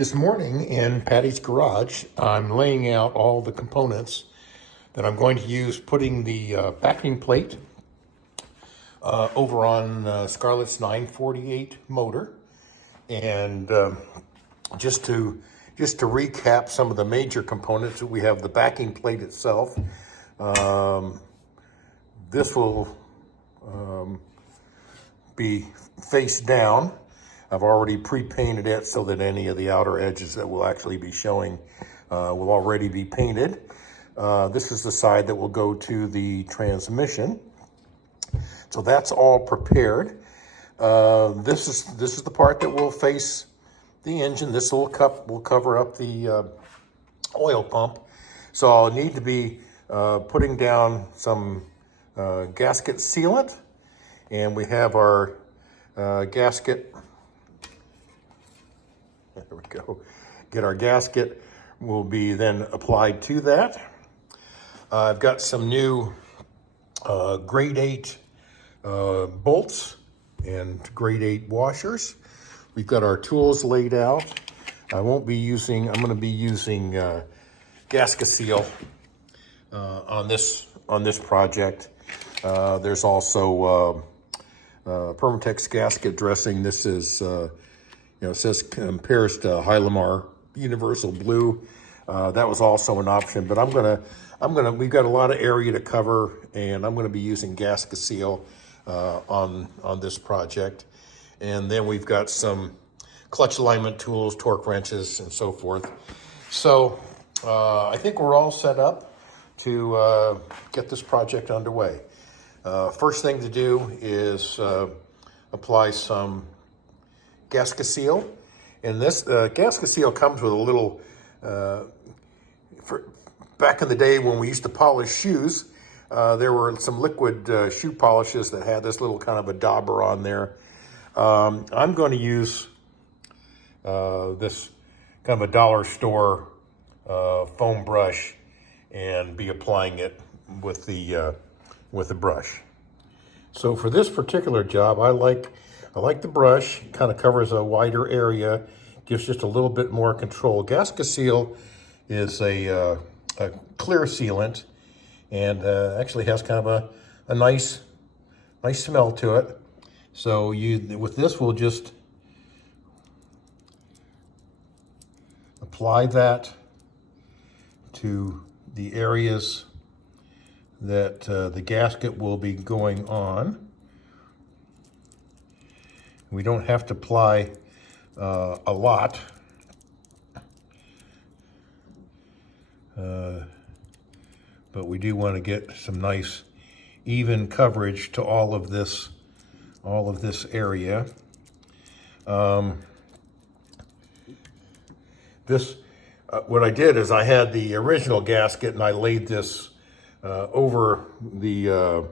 This morning in Patty's garage, I'm laying out all the components that I'm going to use putting the backing plate over on Scarlett's 948 motor. And just to recap some of the major components, we have the backing plate itself. This will be face down. I've already pre-painted it so that any of the outer edges that will actually be showing will already be painted. This is the side that will go to the transmission. So that's all prepared. This is the part that will face the engine. This little cup will cover up the oil pump. So I'll need to be putting down some gasket sealant, and we have our gasket. There we go. Get our gasket will be then applied to that. I've got some new grade 8 bolts and grade 8 washers. We've got our tools laid out. I'm going to be using gasket seal on this project. There's also Permatex gasket dressing. This is it says compares to Hylamar Universal Blue. That was also an option, but we've got a lot of area to cover, and I'm gonna be using gasket seal on this project. And then we've got some clutch alignment tools, torque wrenches, and so forth. So I think we're all set up to get this project underway. First thing to do is apply some gasket seal. And this gasket seal comes with a little, back in the day when we used to polish shoes, there were some liquid shoe polishes that had this little kind of a dauber on there. I'm going to use this kind of a dollar store foam brush and be applying it with the brush. So for this particular job, I like the brush. It kind of covers a wider area, gives just a little bit more control. Gasket seal is a clear sealant, and actually has kind of a nice smell to it. So with this, we'll just apply that to the areas that the gasket will be going on. We don't have to apply a lot. But we do want to get some nice even coverage to all of this area. What I did is I had the original gasket and I laid this over the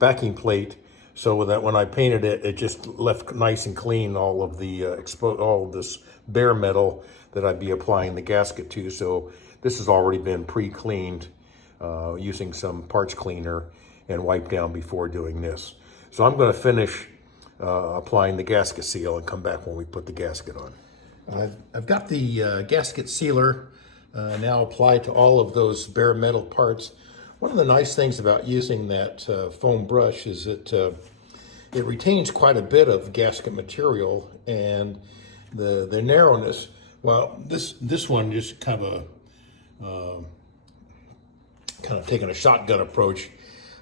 backing plate, so that when I painted it, it just left nice and clean all of this bare metal that I'd be applying the gasket to. So this has already been pre-cleaned using some parts cleaner and wiped down before doing this. So I'm going to finish applying the gasket seal and come back when we put the gasket on. I've got the gasket sealer now applied to all of those bare metal parts. One of the nice things about using that foam brush is that it retains quite a bit of gasket material, and the narrowness. Well, this one just kind of taking a shotgun approach.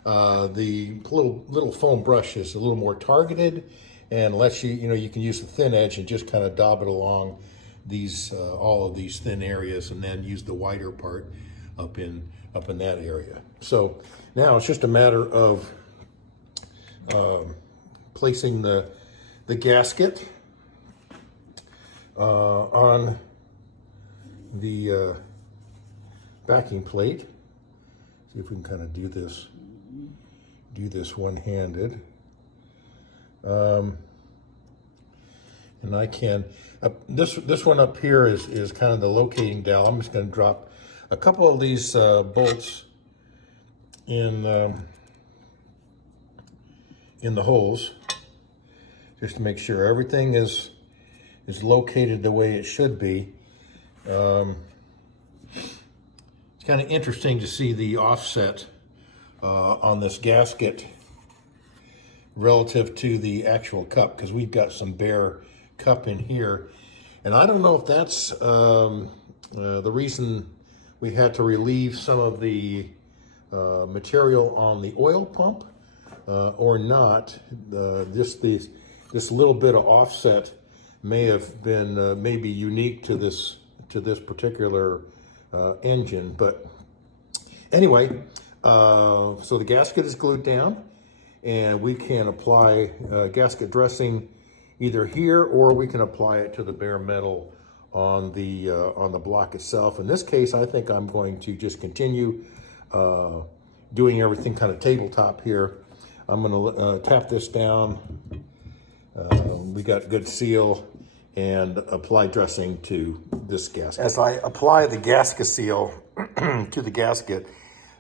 The little foam brush is a little more targeted and lets you can use the thin edge and just kind of daub it along all of these thin areas, and then use the wider part up in that area. So now it's just a matter of placing the gasket on the backing plate. See if we can kind of do this one-handed. And I can, this one up here is kind of the locating dowel. I'm just going to drop a couple of these bolts in the holes, just to make sure everything is is located the way it should be. It's kind of interesting to see the offset on this gasket relative to the actual cup, because we've got some bare cup in here. And I don't know if that's the reason we had to relieve some of the material on the oil pump or not. Just this little bit of offset may have been maybe unique to this particular engine. But anyway, so the gasket is glued down, and we can apply gasket dressing either here, or we can apply it to the bare metal on the block itself. In this case, I think I'm going to just continue doing everything kind of tabletop here. I'm going to tap this down. We got good seal, and apply dressing to this gasket. As I apply the gasket seal to the gasket,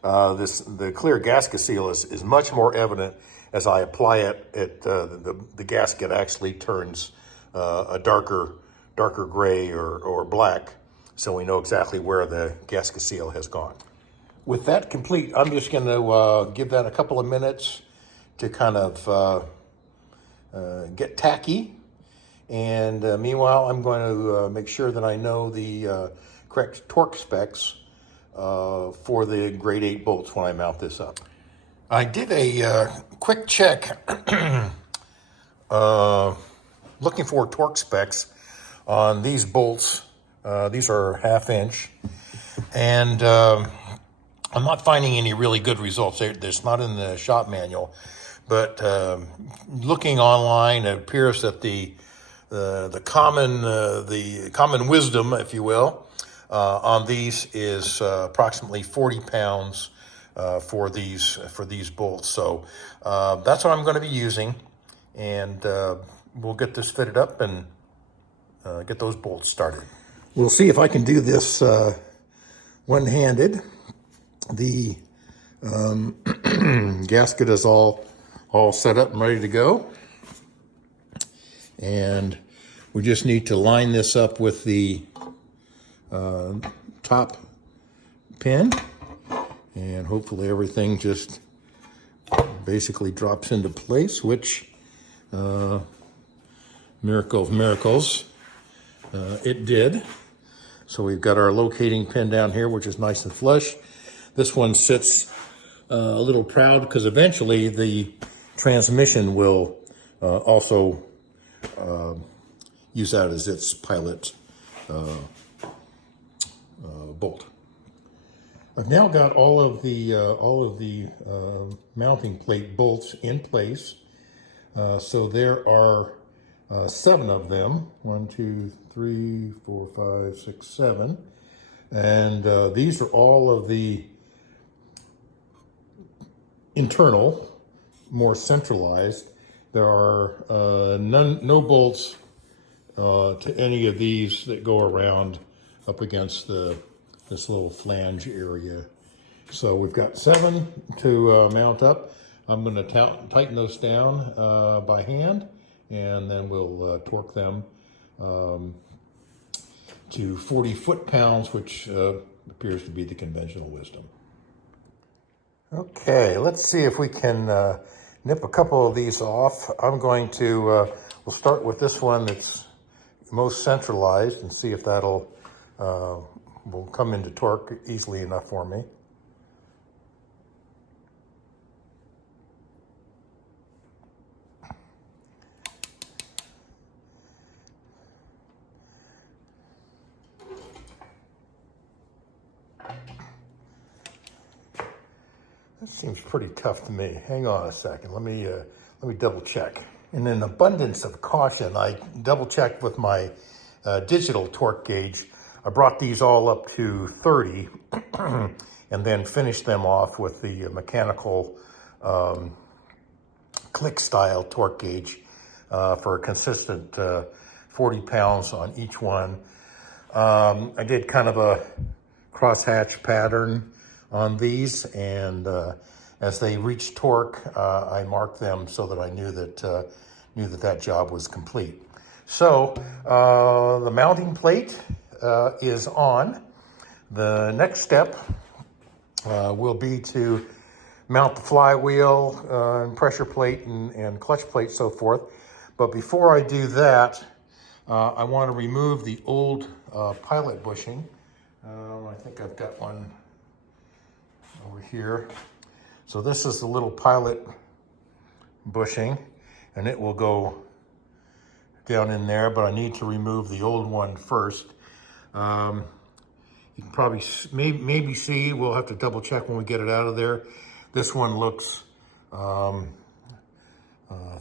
the clear gasket seal is much more evident. As I apply it, the gasket actually turns a darker gray or black, so we know exactly where the gasket seal has gone. With that complete, I'm just going to give that a couple of minutes to kind of get tacky. And meanwhile, I'm going to make sure that I know the correct torque specs for the grade 8 bolts when I mount this up. I did a quick check looking for torque specs on these bolts. These are 1/2 inch, and I'm not finding any really good results. There's not in the shop manual, but looking online, it appears that the common wisdom, if you will, on these is approximately 40 pounds for these bolts. So that's what I'm going to be using, and we'll get this fitted up and get those bolts started. We'll see if I can do this one-handed. The gasket is all set up and ready to go, and we just need to line this up with the top pin, and hopefully everything just basically drops into place, which miracle of miracles, it did. So we've got our locating pin down here, which is nice and flush. This one sits a little proud because eventually the transmission will also use that as its pilot bolt. I've now got all of the mounting plate bolts in place. So there are 7 of them. 1, 2, 3, 4, 5, 6, 7. And these are all of the internal, more centralized. There are no bolts to any of these that go around up against this little flange area. So we've got 7 to mount up. I'm going to tighten those down by hand, and then we'll torque them to 40 foot-pounds, which appears to be the conventional wisdom. Okay, let's see if we can nip a couple of these off. I'm going to, we'll start with this one that's most centralized and see if that'll will come into torque easily enough for me. That seems pretty tough to me. Hang on a second. Let me double check. In an abundance of caution, I double checked with my digital torque gauge. I brought these all up to 30 and then finished them off with the mechanical click style torque gauge for a consistent 40 pounds on each one. I did kind of a crosshatch pattern on these, and as they reached torque, I marked them so that I knew that that job was complete. So the mounting plate is on. The next step will be to mount the flywheel and pressure plate and clutch plate, so forth. But before I do that, I want to remove the old pilot bushing. I think I've got one over here. So this is the little pilot bushing, and it will go down in there, but I need to remove the old one first. You can probably maybe see, we'll have to double check when we get it out of there. This one looks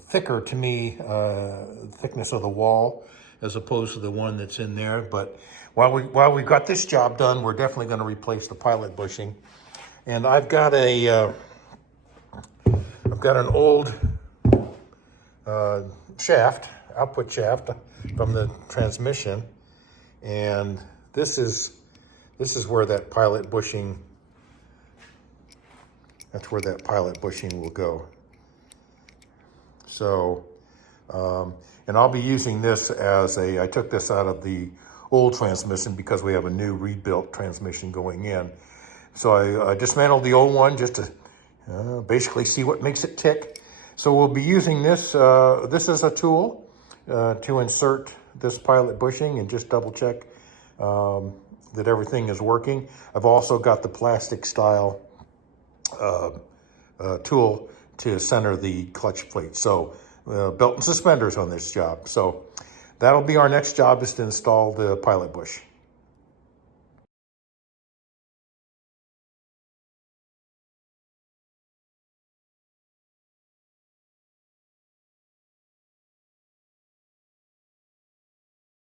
thicker to me, thickness of the wall, as opposed to the one that's in there. But while we've got this job done, we're definitely going to replace the pilot bushing. And I've got an old shaft, output shaft from the transmission, and this is where that pilot bushing, that's where that pilot bushing will go. So, and I'll be using this as I took this out of the old transmission because we have a new rebuilt transmission going in. So I dismantled the old one just to basically see what makes it tick. So we'll be using this, this is a tool to insert this pilot bushing and just double check that everything is working. I've also got the plastic style tool to center the clutch plate. So belt and suspenders on this job. So that'll be our next job, is to install the pilot bush.